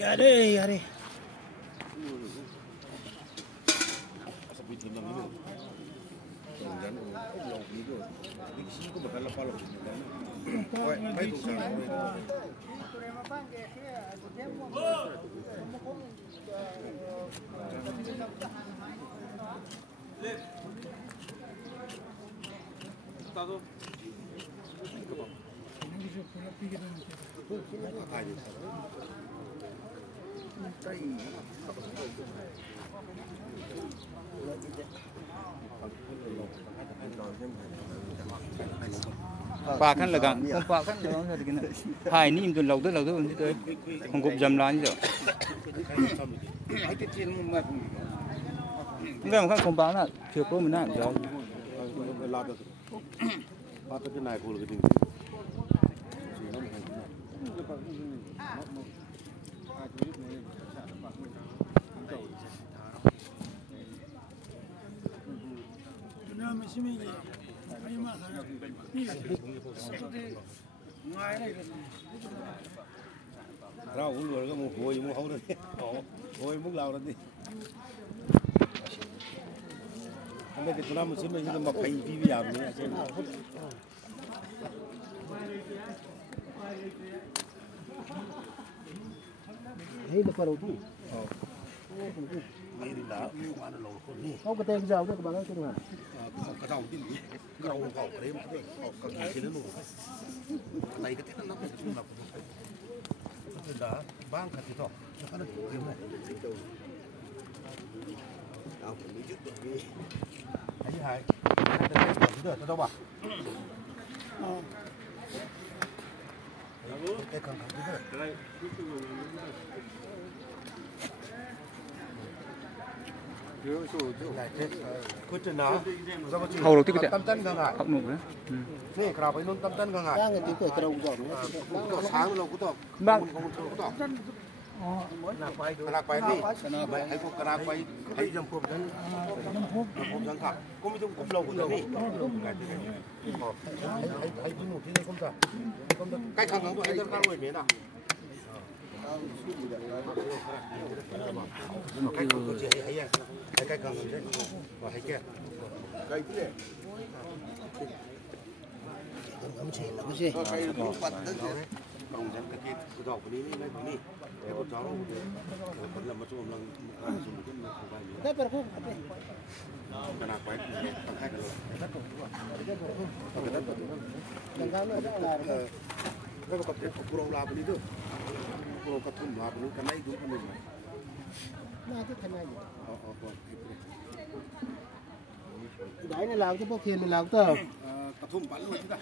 Ya deh, ya deh. Bà khăn là gắng, không bà khăn là nó cái này. Hai ní tuần lâu tới như thế, không cục dầm lá như vậy. Cái mà không bán là chưa có mình ăn rồi. Rau cũng luôn có một hồi mua hấu rồi, hồi múc lào rồi đi. Hôm nay cái năm mình xin mặc hay đi làm nữa. Hey, nó vào đâu? Không có tên giàu nữa các bạn ơi, cái này. Cái đầu cái gì? Cái đầu cậu đấy mà cái gì trên nó luôn. Này cái tết nó phải chung là cái đó bang cái gì đó. Nó nó kiếm này. Đâu cũng biết được đi. Cái gì hay? Cái đâu bà? Cái con cái Hầu đầu tiên cái tâm tân ngài học nụ đấy. Nè cái phải luôn tâm tân ngài Đang cái tuổi cái đầu giỏi nó sáng lâu cũng Bang Kena pai ni, ai pun kena pai, ai jam pun kan, pun jangka. Kau mesti kau belau pun ni. Ai pun mesti ni kau tak. Kai khang khang tu ai terkar luar ni na. Kai kau je ai ya, kai khang khang je, ai ke? Kai tu le. lắm gì Kai tu pat tu je. Kau jangan kaki tu dah begini ni, begini. Cái con chó nó vẫn là một chỗ lần dùng một cái bài này. Đấy, phải không? Cái nào quay bằng hai cái Đằng sau nữa là cái cặp pro là bên đó, pro cặp thun là bên cái này đúng không mình? Này cái này. Đấy này làm cái bốc thiền mình làm tờ. Cặp thun bắn luôn chứ ta.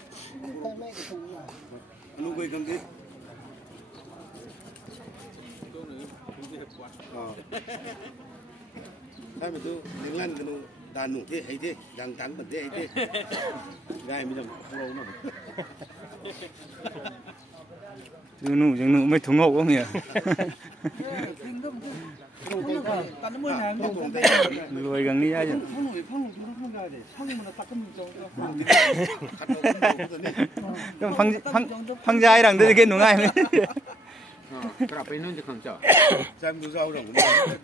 Cái này cái thùng là. Anh quay gần đi. Sai mà tôi đứng lên cái nó đàn nụ thế hay thế, đang cắn bẩn thế hay thế, gai mới làm lâu mà. Dừng nụ mới thủng hậu không nhỉ? Lùi gần đi ai chứ? Phăng dai đằng đây kia đúng ai? Cái bên nó không chở. Xem tôi rau rồi,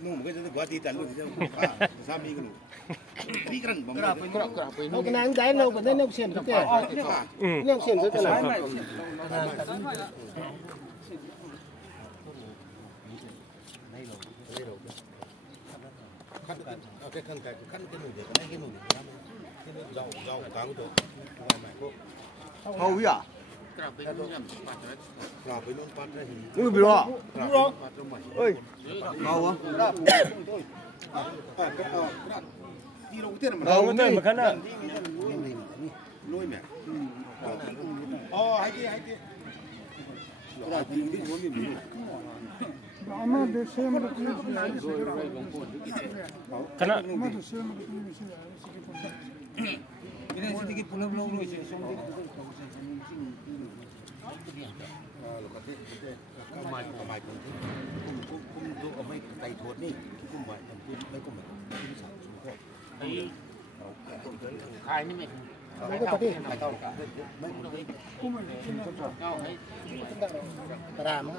mua một cái quả tí tần luôn chứ. Sao mi cái nụ? Mi cái rừng bóng. Cái này cái lâu còn nó xiên cái kìa. Nó xiên cái này. Cái khăn cái nụ để cái nụ rau cá của tôi. Hầu à? Ui bị lo. Ơi. Mau á. Đâu cái mà khăn à. Nuôi mẹ. Hay kia. Karena ini sedikit pulau-pulau lu sih mai cũng thế cũng ở mấy tay thuốc đi cũng vậy mấy cũng vậy khai như mày mấy cái gì mấy taoกระดาษมั้ง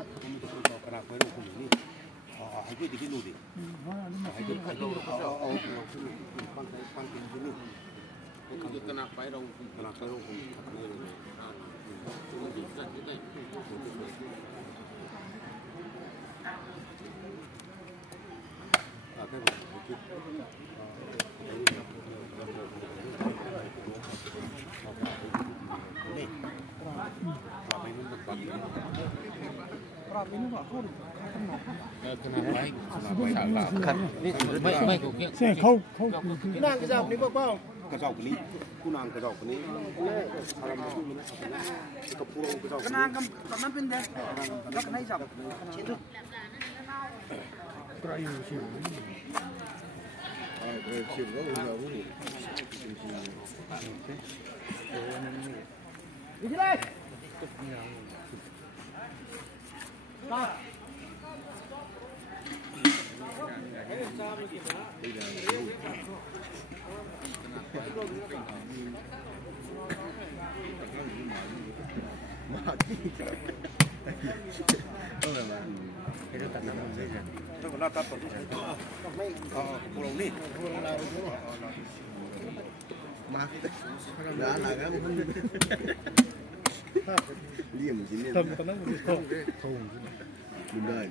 cái nào phải đủ đi hãy quyết định cái đủ đi hãy quyết định cái bằng cái gì cái nào phải đâu cái nào phải đâuนั่งกระจับนี่บ้าง cái rau cái ní cu nàng cái rau cái ní cái puro cái rau cái nàng cầm nó bên đây nó cái này dọc đi đây nó còn tắt rồi puro ní mà đã là cái liềm chỉ liềm mình đời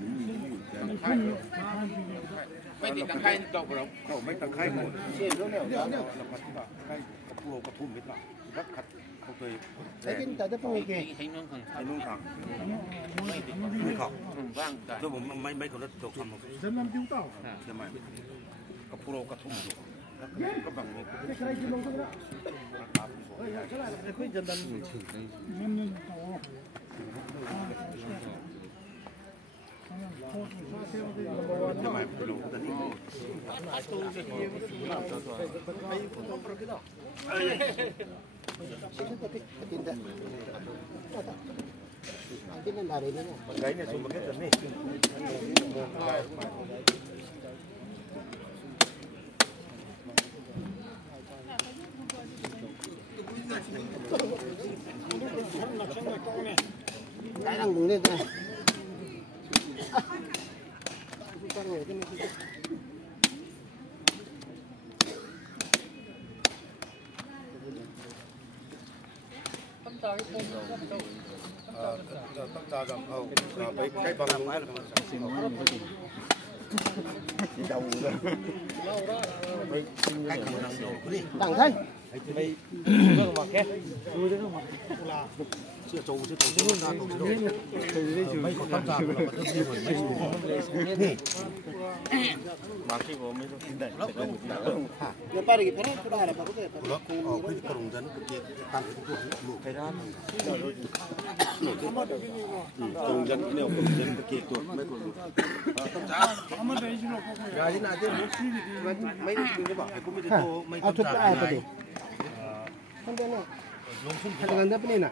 mấy thì càng khai đậu vào đâu mấy càng khai một là khai puro cái thun biết là rất khát không tôi thấy cái tại cái phong kì thấy luôn thẳngไม่ขอบตัวผมไม่คนละตกทำผมจะนำจิ้วเต่าทำไมกับพวกกระทุ่มก็บังเลยไม่ใช่กินลงก็ได้ไม่ค่อยจะดันถึงทำไมลงก็Ini dari ini. Kayaknya cuma kita nih. Cái đang đứng lên này. Con người cái này. Tất cả rằng với cái bằng đúng là đầu rồi. Cái của năng đầu đi. Đẳng thân. Mày mà cái. Chưa trâu ra đầu đâu. Mấy con tâm trạng là mà tôi đi rồi mấy đi. Mà khi mà mấy tin đấy. Nó ba cái phép cái đài là có thể. Nó cũng ở cái đồng dân cái tăng cái lũ cái đó. Đồng dân cái nào đồng dân cái tuột mấy con lũ. Gà thế nào chứ mấy đứa bảo phải cũng biết tô mấy tâm trạng này. Không biết nào. Hay là gần đây bên này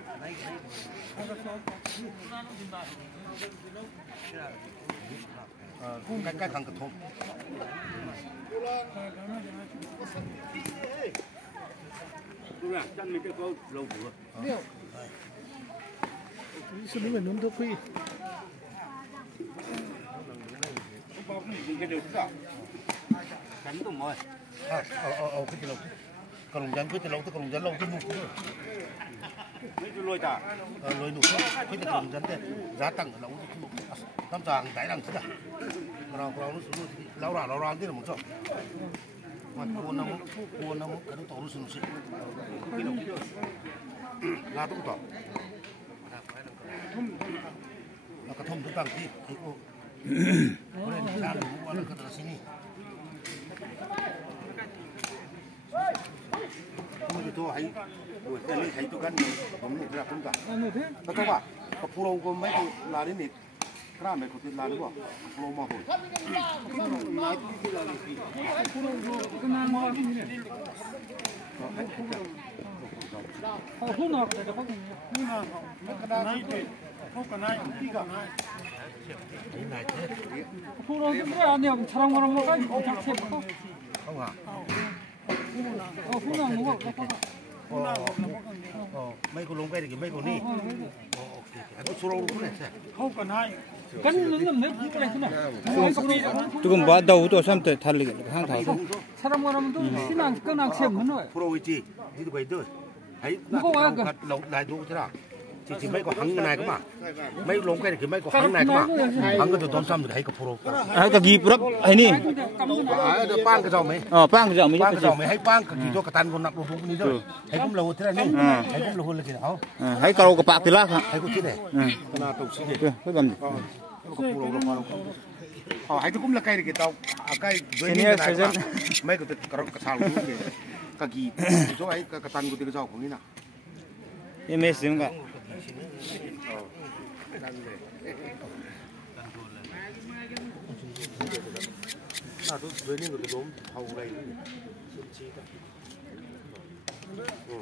cái thằng cái thùng chân mình cái câu lâu rồi xin lỗi mình thuốc phi cái được cắn tùng rồi cái lâu còn dân cái lâu cái dân lâu cái nụ mấy cái lôi ta lôi nụ cái còn dân thế giá tăng ở lâu tâm trạng tái đằng chứ à nào nó lâu ra thế là một chỗ mà cuốn nó cái nó tổ nó sừng sững cái đâu là tốt tỏ nó cái thông thứ tăng thì cô có nên ra được mua nó cái đó xin đi không được thôi hãy buổi cái này hãy tôi gắnผมนี่ครับผมก็แล้วก็ว่ากับพวกเราไม่ถูกลาดินี่กล้าไม่ถูกลาหรือเปล่าพวกเรามาหุ่น thu nọ để cho có thu nọ cái đá này không cái này đi cả này thu nọ cái này anh em chăm vào một cái chắc chắn không hả thu nọ đúng không mấy cô lông cái thì mấy cô đi anh có số đâu cũng này không cần hai cân nó nằm nếp cái này thế nào 조금 봐 đầu 또 삼때 달리게 한 달. 사람 말하면 또 신앙 끊랑 셈는 거야 프로이지 니도 왜 돼? thấy lồng lại đủ thế nào chỉ mấy con hăng này cơ mà mấy lồng cái thì mấy con hăng này cơ mà hăng cái tôm xăm thì thấy cái pro cái gì bắp hay nè pan cái dầu mấy pan cái dầu mấy hay pan cái gì đó cái tan con nặng đồ phun đi thôi hay cũng là thế này hay cũng là hơn là cái nào hay cầu cái bạc thì lá hay cũng thế này cái nào tàu xí này cái bầm hay cũng là cây cái tàu cây dưới này mấy cái sào luôn cái gì chỗ ấy cái tan của cái dầu của như nào em mới xem cả tôi dưới này cái đốm hầu này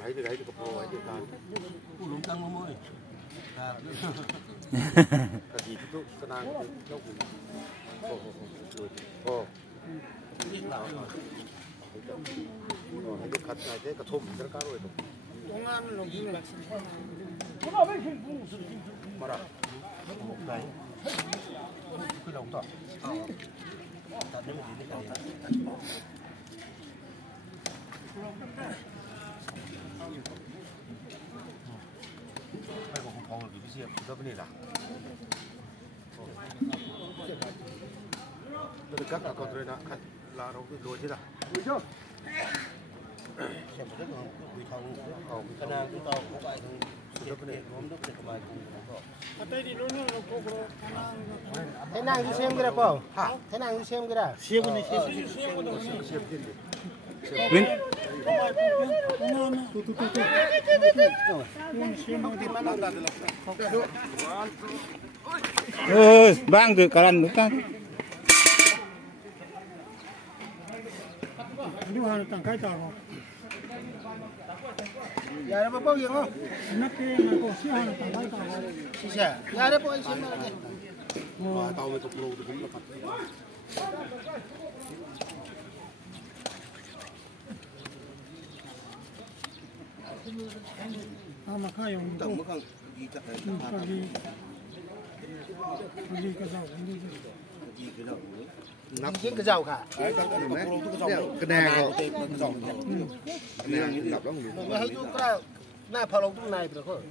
hãy từ đấy thì có hãy từ tan lúng tăng lắm ơi cái gì tôi cái nào đâu hãy được khát này thế cái thùng rất cao rồi mà đó đấy cái đồng đó mấy con không được cái gì đó bên này là các con rồi đó là đâu cái lối thế nào xem rất là quý thằng cái nào cái tàu cũng vậy thôi đó bên này nó nước thì cái bài thế nào đi xem cái đó không thế nào đi xem cái đó xem cái này xem Win bang từ karan nước ta đi vào tầng cái tàu giờ nó bao nhiêu không nó kia mà có xíu hàng tầng cái tàu xíu giờ nó bao nhiêu xíu này tàu mới cục lô thì cũng là phật mà khai dùng tổng mức không gì cái dầu nắp cái dầu cả cái đèn cái dầu đèn ngập lắm hay tu cái na phao lông tu này được không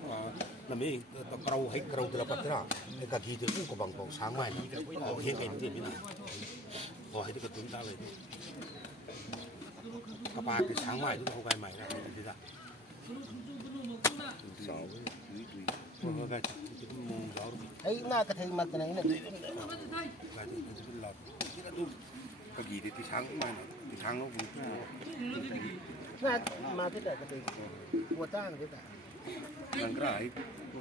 là mấy cầu hay cầu từ là bật thế nào cái gì thì cũng có bằng cầu sáng mai hiện cái gì thế này họ hay cái chúng ta về các ba cái sáng mai chúng ta không cái mày ra thế ra ấy na cái thằng mặt cái này cái gì thì sáng mai thì sáng nó cũng na mà cái này cái của ta cái nàyมันก็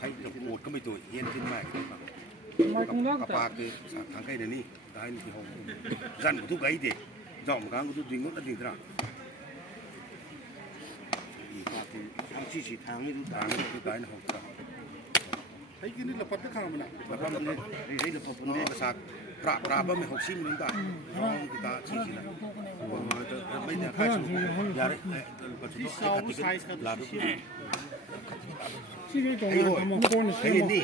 ให้จะปวดก็ไม่ตัวเย็นขึ้นมากับปากคือทางใกล้เดี๋ยวนี้ได้นี่ที่ห้องรันทุกไก่เด็กจอมกลางก็ทุกดิ่งก็ดิ่งตราอีกปากคือทางชี้ทางนี่ทุกทางทุกไก่ในห้องให้กินนี่ละปัดตะข้างมันนะละปัดมันเลยให้ละปัดมันเลยภาษาปราบว่าไม่หกซิมนึงได้น้องกีตาชี้นะไม่เนี่ยใครสู้ยาเลยปัจจุบันไอ้ขัดติดลาดุให้นี่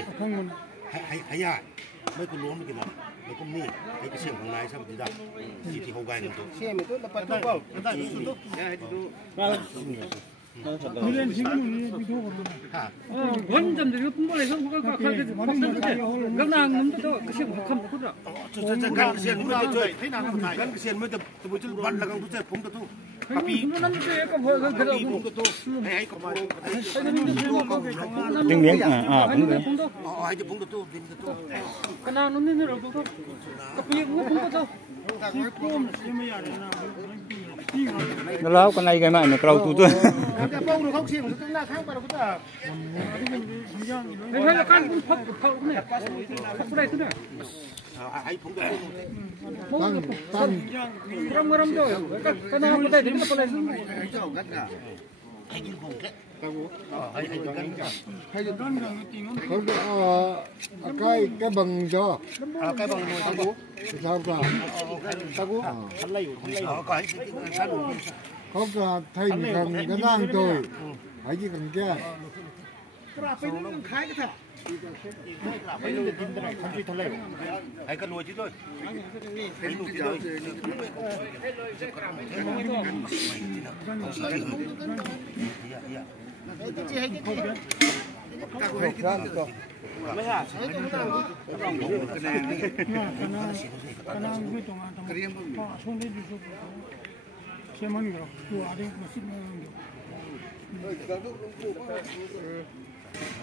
ให้ยากไม่คุณล้วงไม่กินหรอกไม่คุณนี่ให้cáiเสียงของนายสักทีได้ที่เขาไกลหนึ่งตัว xem mình tốt là bắt đầu vào Milen 지금은 이거 완전 이거 풍부해서 그거 그냥 놈도 그 시험 못 하면 그러라. 간 xiên mới được chơi, gan xiên mới được tôi chơi bắn là gan tôi chơi phúng được tu. Tapi phúng được tu, hay có tiếng miếng phúng được hay phúng được tu, phúng được tu. cái nào nó nên được tu, tapi cũng phúng được tu. nó lâu con này cái mà nó cầu tu tôi cái bông được không xiêm chúng ta khác vào cái đó cái là can cũng phật phật cái này cái này thế này hay phúng được tu. tăng râm râm rồi cái nào cái này đến cái này hay cái vùng cái Tahu. hay hay cái Hay je don gang tingon. cái bằng cho cái bằng nuôi tahu sao cả Tahu. cái nuôi có cả thay gần cái đang tôi phải chỉ cần kia Kenapa ini kan khai cái thằng? cái nuôi tin đây không biết thay hay cái nuôi chứ thôi cái nuôi chứ thôi Chỉ hay cái gì?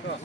Cái